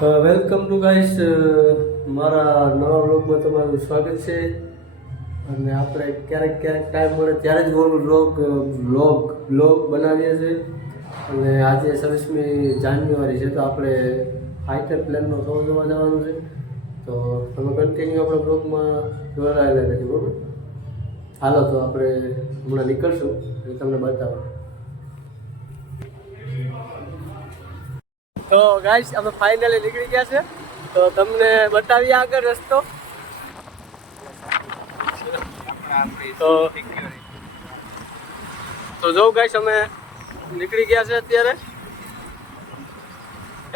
Welcome to guys, મારા નવા બ્લોગમાં તમારું સ્વાગત છે. અને આપણે ક્યારેક ટાઈમ મળે ત્યારે જ બ્લોગ બનાવીએ છીએ. અને આજે 26મી જાન્યુઆરી છે, તો આપણે ફાઇટર પ્લેનનો શો જોવા જવાનું છે. તો તમે કન્ટિન્યુ આપણા બ્લોગમાં જોડાયેલા રહેજો, બરાબર? હાલો, તો આપણે હમણાં નીકળશું એટલે તમને બતાવો. તો ગાઈસ, અમે ફાઇનલી નીકળી ગયા છે. તો તમને બતાવીએ આગળ રસ્તો. તો જો ગાઈસ, અમે નીકળી ગયા છે અત્યારે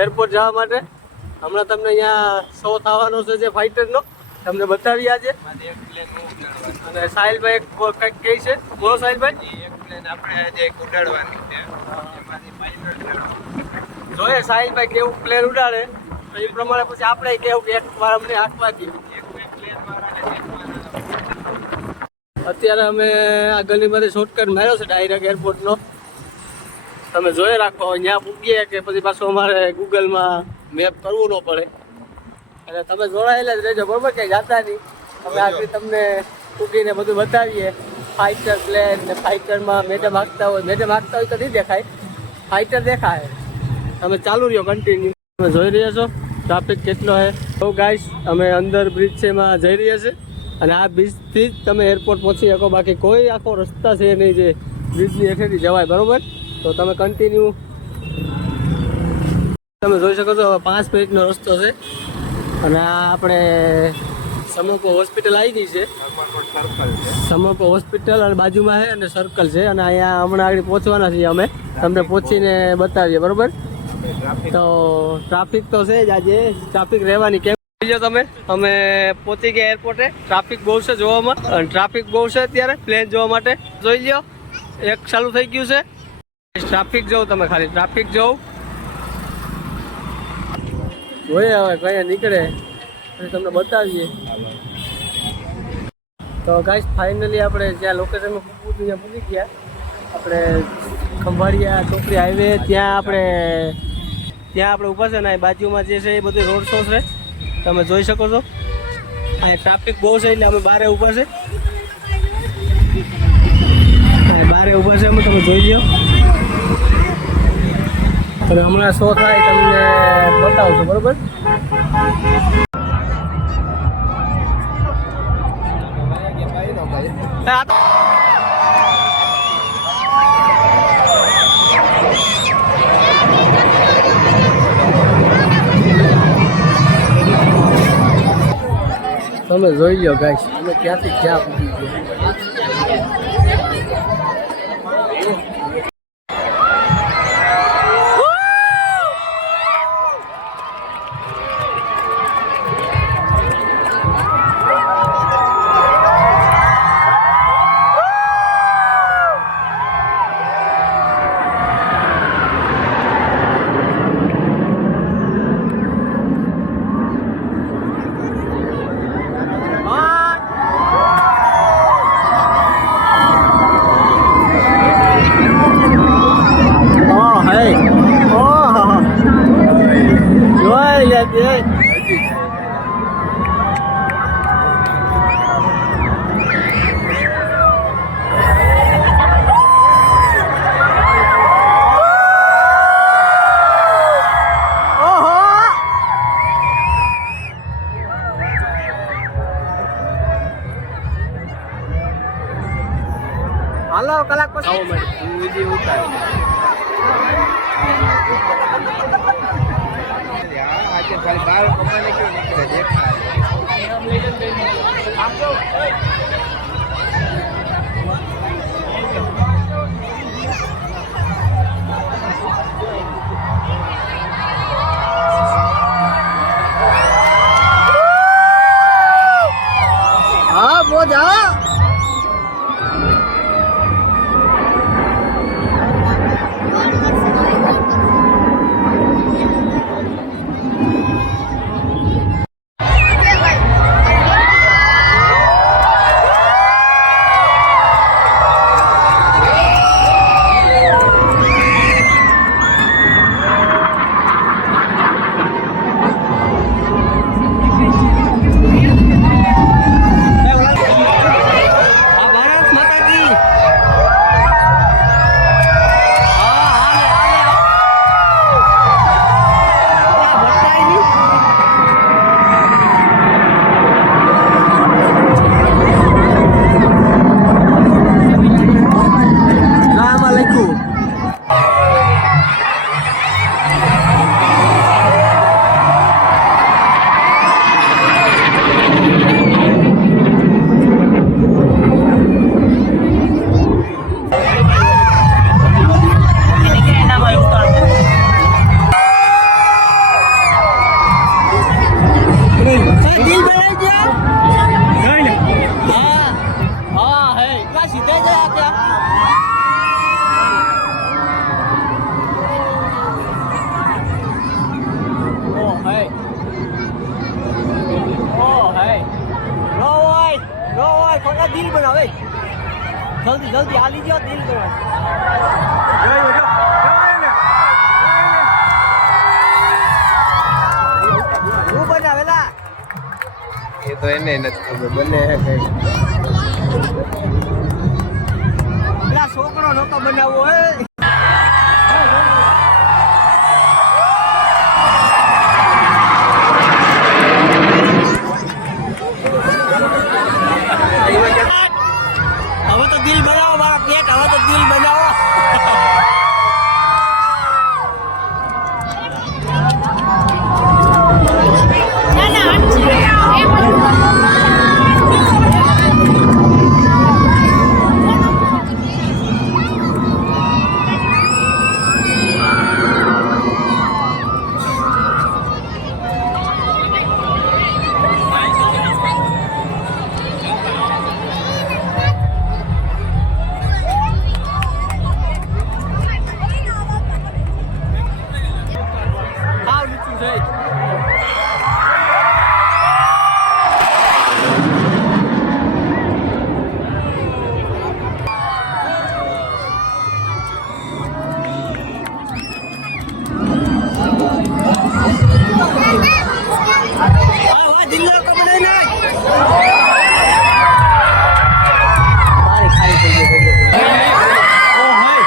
એરપોર્ટ જવા માટે. હમણાં તમને અહીંયા શો થવાનો છે જે ફાઇટરનો, તમને બતાવીએ આજે. અને સાહિલભાઈ કંઈક કહે છે, બોલો સાહિલભાઈ. એક પ્લેન આપણે આજે ઉડાડવાની છે, જોઈએ સાહિલભાઈ કેવું પ્લેન ઉડાડે તો એ પ્રમાણે પછી આપણે કેવું કે એક વાર અમને હાથવા દઈએ. અત્યારે અમે આ ગલીમાંથી શોર્ટકટ માર્યો છે ડાયરેક્ટ એરપોર્ટનો. તમે જોઈ રાખો ત્યાં પૂગીએ કે પછી પાછું અમારે ગૂગલમાં મેપ કરવું ન પડે. એટલે તમે જોડાયેલા જ રહેજો, બરોબર? કે જાતા નહીં. અમે આગળ તમને પૂગીને બધું બતાવીએ. ફાઇટર પ્લેન ને ફાઇટરમાં મેડમ હાંકતા હોય તો નહીં દેખાય, ફાઇટર દેખાય. તમે ચાલુ રહ્યો કન્ટિન્યુ. તમે જોઈ રહ્યા છો ટ્રાફિક કેટલો છે. તો ગાઈસ, અમે અંદર બ્રિજ છે એમાં જઈ રહ્યા છે. અને આ બ્રિજથી જ તમે એરપોર્ટ પહોંચી શકો, બાકી કોઈ આખો રસ્તા છે નહીં જે બ્રિજની હેઠળથી જવાય, બરાબર? તો તમે કન્ટિન્યુ તમે જોઈ શકો છો. 5 મિનિટનો રસ્તો છે. અને આ આપણે સમર્કો હોસ્પિટલ આવી ગઈ છે. સમર્કો હોસ્પિટલ અને બાજુમાં છે અને સર્કલ છે. અને અહીંયા હમણાં આગળ પહોંચવાના છીએ અમે, તમને પહોંચીને બતાવીએ, બરાબર? તો ટ્રાફિક તો છે જ આજે, ટ્રાફિક રહેવાની. કેમ તમે અમે પહોંચી ગયા એરપોર્ટે. ટ્રાફિક બહુ છે જોવામાં, અને ટ્રાફિક બહુ છે અત્યારે પ્લેન જોવા માટે. જોઈ લ્યો, એક ચાલુ થઈ ગયું છે. ટ્રાફિક જોઉં, તમે ખાલી ટ્રાફિક જોઉં જોઈએ. હવે કયા નીકળે તમને બતાવીએ. તો ગાઈસ, ફાઇનલી આપણે જ્યાં લોકેશનમાં પૂછવું ત્યાં પૂછી ગયા. આપણે ખંભાળિયા ચોકડી હાઈવે ત્યાં આપણે ઊભા છે. ને બાજુમાં જે છે એ બધું રોડ શો છે, તમે જોઈ શકો છો. અહીં ટ્રાફિક બહુ છે એટલે અમે બહાર ઊભા છે. બહાર ઊભા છે અમે, તમે જોઈ લો. અને હમણાં શો થાય તમને બતાવશો, બરોબર? તમે જોઈ લો ગાઈસ, અમે ક્યાંથી ક્યાં પૂછી ગયા. હાલો, કલાક પછી આવો મેડમ. વિડિયો ઉતારી આજે ખાલી બાર કમાને કેવું નીકળે દેખાય. હા બોજા. દિલ બનાવે જલ્દી જલ્દી હાલી જાઓ દિલ બનાવે હું બનાવેલા એ તો એને નથી ખબર બને કઈ પેલા છોકરો નતો બનાવવો હે હવે તો દિલ બનાવો મારા પેટ હવે તો દિલ બનાવો હાવ નીચું થઈ દિલ્હી તો બનાવી નાખ મારી ખાલી થઈ ગઈ ઓ હાય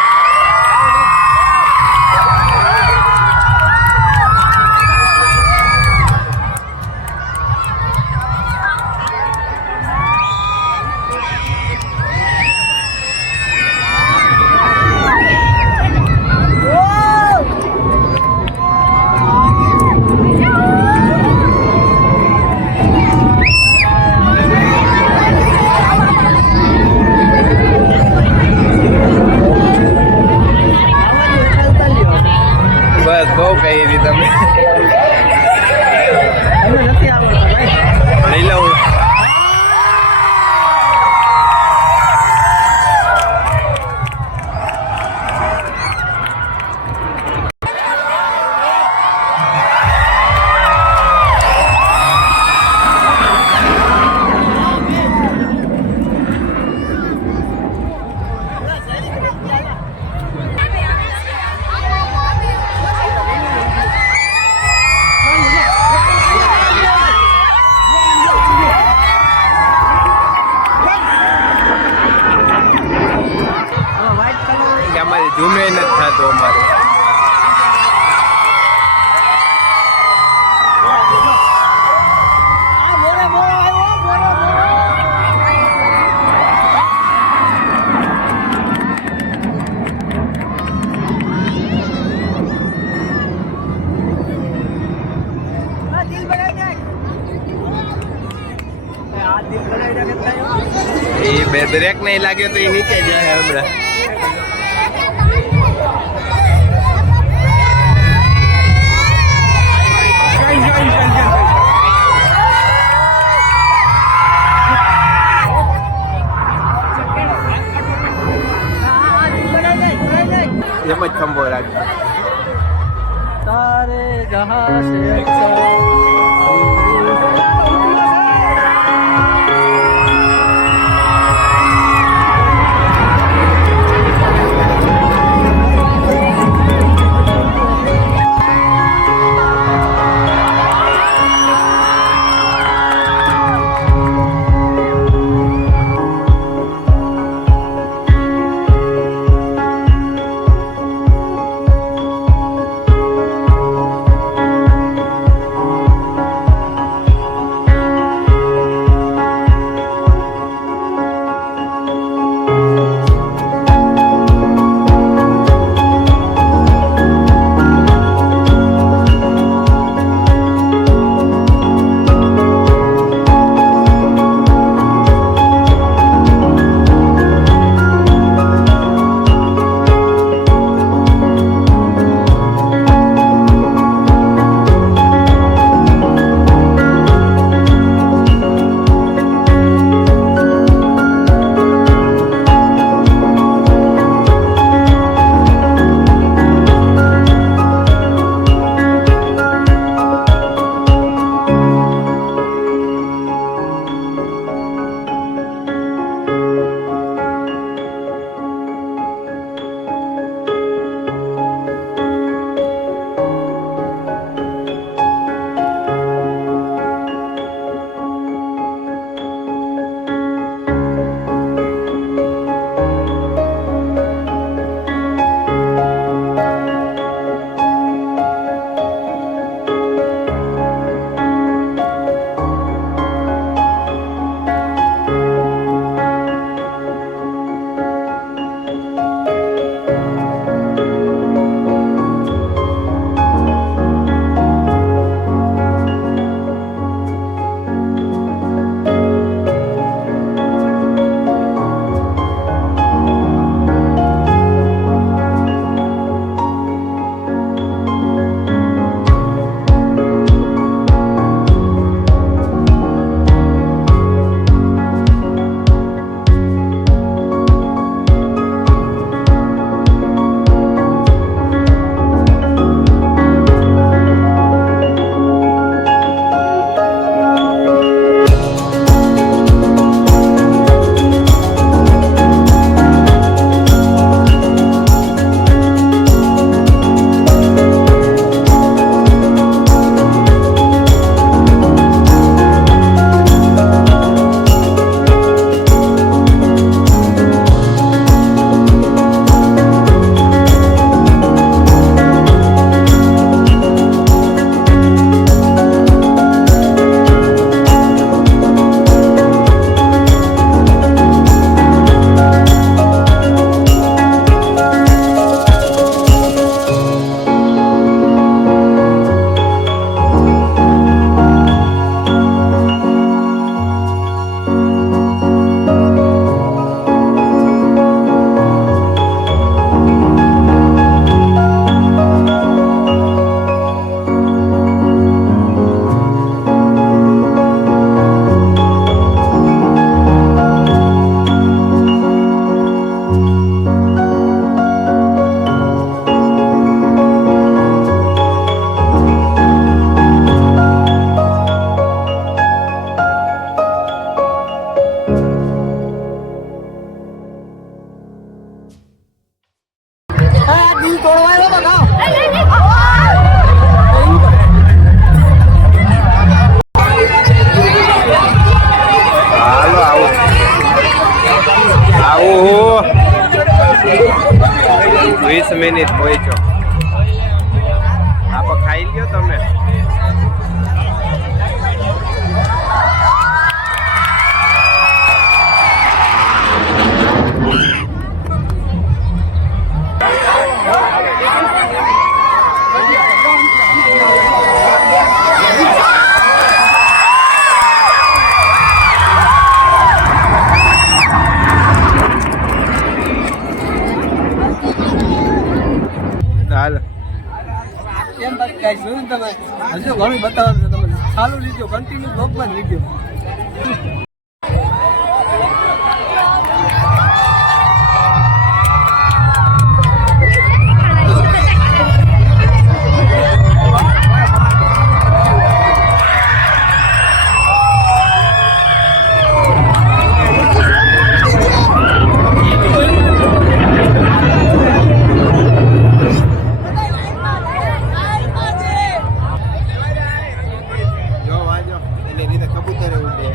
બસ બહુ કહી હતી તમે અમે નથી આવડતા ભાઈ લઈ લઉં કે અમારી જૂમે નથી થતો અમારે એ બે બ્રેક નહીં લાગ્યો તો એ નીચે જાય હમણાં એમ જ ખંભો રાખજો તારે જહાં સે અક્સર મિનિટ પહોંચ્યો. આપો ખાઈ લ્યો તમે. હાલ કેમ બાકી ગાઈસ જોયું ને તમે હજુ ઘણું બતાવવાનું છે તમે ચાલુ લીધો કન્ટિન્યુ બ્લોગમાં જ લીધો. જો વાજો એને રીતે કબૂતર ઉડે.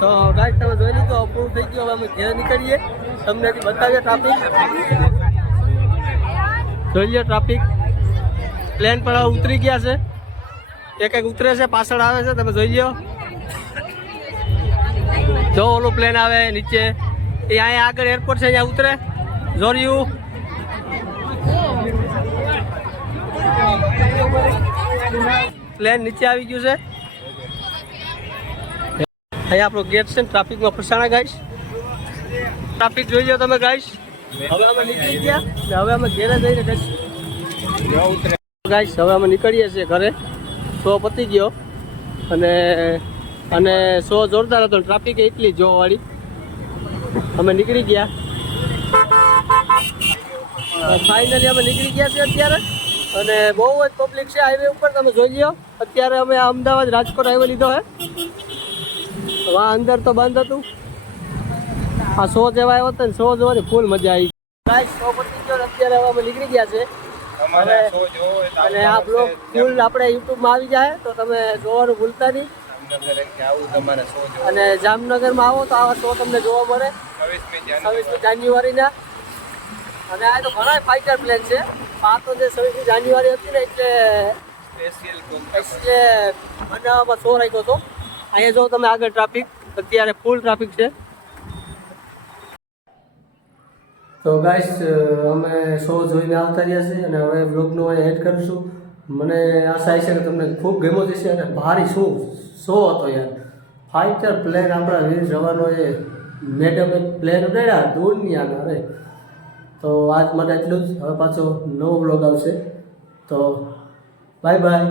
તો ગાઈસ તમે જોઈ લીધું અપૂર્વ થઈ ગયો. હવે અમે ઘેર નીકળીએ તમને હજી બતાવીએ ટ્રાફિક. જોઈ લો ટ્રાફિક. પ્લેન પણ હવે ઉતરી ગયા છે. એક ઉતરે છે પાછળ આવે છે તમે જોઈ લો. જો ઓલું પ્લેન આવે નીચે એ અહીંયા આગળ એરપોર્ટ છે અહીંયા ઉતરે. જોર્યું પ્લેન નીચે આવી ગયું છે. અહીંયા આપણો ગેટ છે ને ટ્રાફિકમાં ફસાણા ગાઈશ. ટ્રાફિક જોઈ લો તમે ગાઈશ. હવે અમે નીકળી ગયા ને હવે અમે ઘેરે જઈને ગાઈશ. જો ઉતરે ગાઈશ હવે અમે નીકળીએ છીએ ઘરે. શો પતી ગયો અને શો જોરદાર હતો. ટ્રાફિક એટલી જોવાવાળી. અમે નીકળી ગયા. ફાઇનલી અમે નીકળી ગયા છીએ અત્યારે અને બહુ જ પબ્લિક છે હાઈવે ઉપર તમે જોઈ લો. અત્યારે અમે અમદાવાદ રાજકોટ હાઈવે લીધો હે. વાહ અંદર તો બંધ હતું. આ શો જેવા આવ્યો હતો ને શો જોવાની ફૂલ મજા આવી. ગાઈસ શો પતી ગયો અત્યારે હવે અમે નીકળી ગયા છે. તમારે શો જોવો હોય તો અને આ બ્લોગ ફૂલ આપણે યુટ્યુબમાં આવી જાય તો તમે જોવાનું ભૂલતા નહીં. જામનગર કે આવું તમારે શો જોવો. અને જામનગરમાં આવો તો આવા શો તમને જોવા મળે 26મી જાન્યુઆરીના. અને આ તો ઘણા ફાઇટર પ્લેન છે. આ તો જે 26મી જાન્યુઆરી હતી ને એટલે બનાવવામાં શો રાખ્યો હતો. અહીંયા જો તમે આગળ ટ્રાફિક અત્યારે ફૂલ ટ્રાફિક છે. તો ગાઈસ અમે શો જોઈને આવતા રહ્યા છીએ અને હવે બ્લોગનું અહીંયા એડ કરીશું. મને આશા છે કે તમને ખૂબ ગમ્યો જશે અને ભારી શો હતો યાર. ફાઇટર પ્લેન આપણા વીર જવાનોએ મેડમે પ્લેન ઉડાડ્યા દુનિયાના. અરે તો આજ માટે એટલું જ. હવે પાછો નવો બ્લોગ આવશે તો બાય બાય.